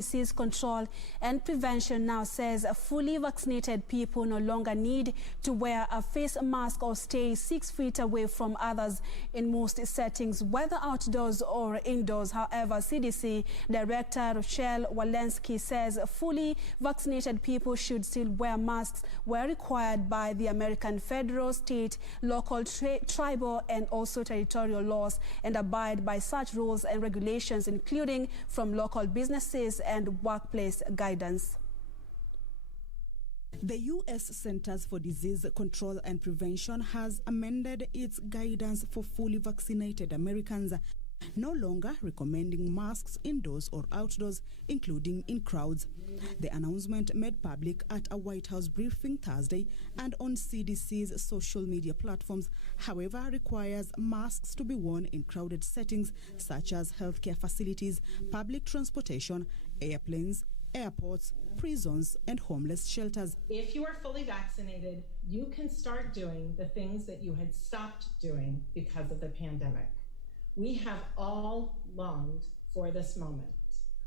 Disease Control and Prevention now says fully vaccinated people no longer need to wear a face mask or stay 6 feet away from others in most settings, whether outdoors or indoors. However, CDC Director Rochelle Walensky says fully vaccinated people should still wear masks where required by the American federal, state, local, tribal and also territorial laws, and abide by such rules and regulations, including from local businesses and workplace guidance. The U.S. Centers for Disease Control and Prevention has amended its guidance for fully vaccinated Americans, no longer recommending masks indoors or outdoors, including in crowds. The announcement made public at a White House briefing Thursday and on CDC's social media platforms, however, requires masks to be worn in crowded settings such as healthcare facilities, public transportation, airplanes, airports, prisons, and homeless shelters. If you are fully vaccinated, you can start doing the things that you had stopped doing because of the pandemic. We have all longed for this moment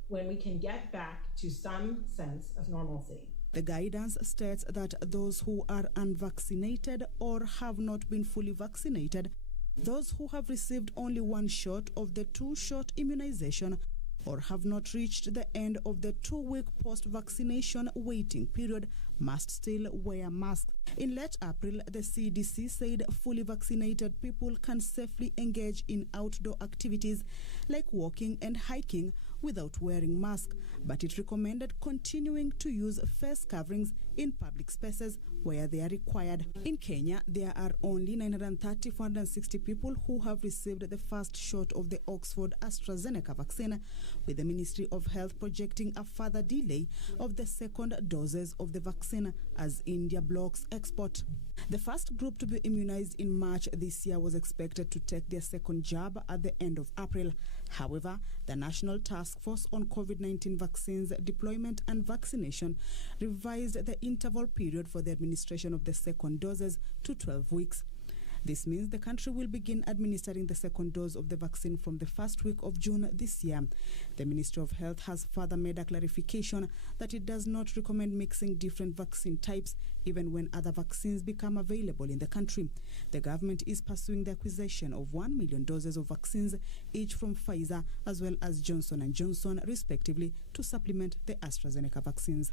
when we can get back to some sense of normalcy. The guidance states that those who are unvaccinated or have not been fully vaccinated, those who have received only one shot of the 2-shot immunization, or have not reached the end of the 2-week post-vaccination waiting period must still wear masks. In late April, the CDC said fully vaccinated people can safely engage in outdoor activities like walking and hiking without wearing masks, but it recommended continuing to use face coverings in public spaces where they are required. In Kenya, there are only 930,460 people who have received the first shot of the Oxford AstraZeneca vaccine, with the Ministry of Health projecting a further delay of the second doses of the vaccine as India blocks export. The first group to be immunized in March this year was expected to take their second jab at the end of April. However, the National Task Force on COVID-19 Vaccines Deployment and Vaccination revised the interval period for the administration of the second doses to 12 weeks. This means the country will begin administering the second dose of the vaccine from the first week of June this year. The Ministry of Health has further made a clarification that it does not recommend mixing different vaccine types, even when other vaccines become available in the country. The government is pursuing the acquisition of 1 million doses of vaccines, each from Pfizer as well as Johnson & Johnson, respectively, to supplement the AstraZeneca vaccines.